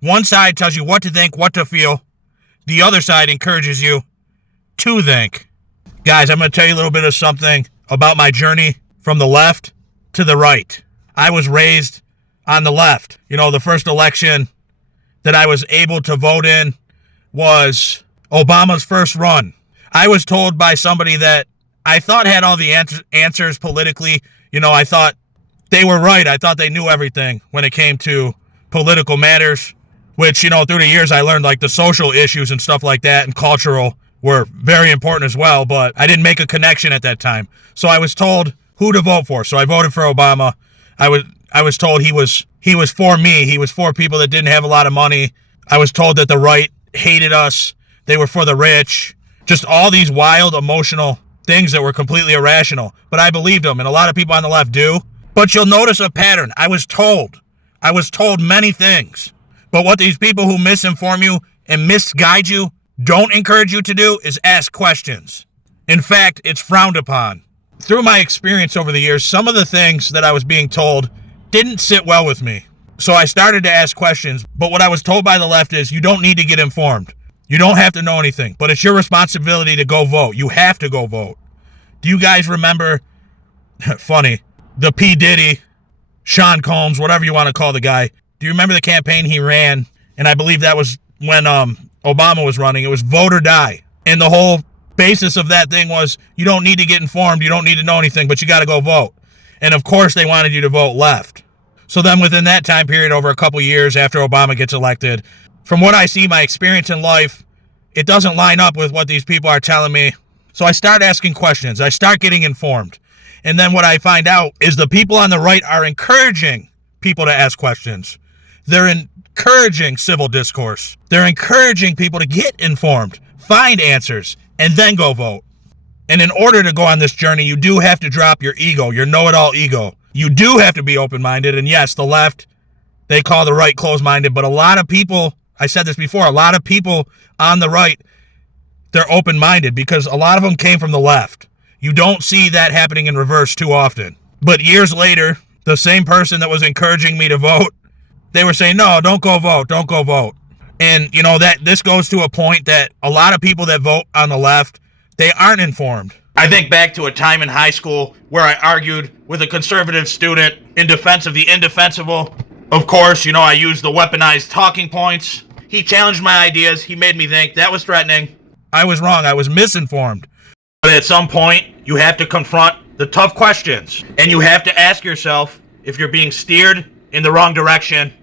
One side tells you what to think, what to feel. The other side encourages you to think. Guys, I'm going to tell you a little bit of something about my journey from the left to the right. I was raised on the left. You know, the first election that I was able to vote in was Obama's first run. I was told by somebody that I thought had all the answers politically. You know, I thought they were right. I thought they knew everything when it came to political matters, which, you know, through the years I learned like the social issues and stuff like that and cultural were very important as well, but I didn't make a connection at that time. So I was told who to vote for. So I voted for Obama. I was told he was for me. He was for people that didn't have a lot of money. I was told that the right hated us. They were for the rich. Just all these wild, emotional things that were completely irrational. But I believed them, and a lot of people on the left do. But you'll notice a pattern. I was told many things. But what these people who misinform you and misguide you don't encourage you to do is ask questions. In fact, it's frowned upon. Through my experience over the years, some of the things that I was being told didn't sit well with me. So I started to ask questions. But what I was told by the left is you don't need to get informed. You don't have to know anything. But it's your responsibility to go vote. You have to go vote. Do you guys remember, funny, the P. Diddy, Sean Combs, whatever you want to call the guy? Do you remember the campaign he ran? And I believe that was when Obama was running. It was vote or die. And the whole basis of that thing was you don't need to get informed. You don't need to know anything, but you got to go vote. And of course they wanted you to vote left. So then within that time period, over a couple years after Obama gets elected, from what I see, my experience in life, it doesn't line up with what these people are telling me. So I start asking questions. I start getting informed. And then what I find out is the people on the right are encouraging people to ask questions. They're encouraging civil discourse. They're encouraging people to get informed, find answers, and then go vote. And in order to go on this journey, you do have to drop your ego, your know-it-all ego. You do have to be open-minded. And yes, the left, they call the right closed-minded. But a lot of people, I said this before, a lot of people on the right, they're open-minded because a lot of them came from the left. You don't see that happening in reverse too often. But years later, the same person that was encouraging me to vote, they were saying, no, don't go vote, don't go vote. And, you know, that this goes to a point that a lot of people that vote on the left, they aren't informed. I think back to a time in high school where I argued with a conservative student in defense of the indefensible. Of course, you know, I used the weaponized talking points. He challenged my ideas. He made me think that was threatening. I was wrong. I was misinformed. But at some point, you have to confront the tough questions. And you have to ask yourself if you're being steered in the wrong direction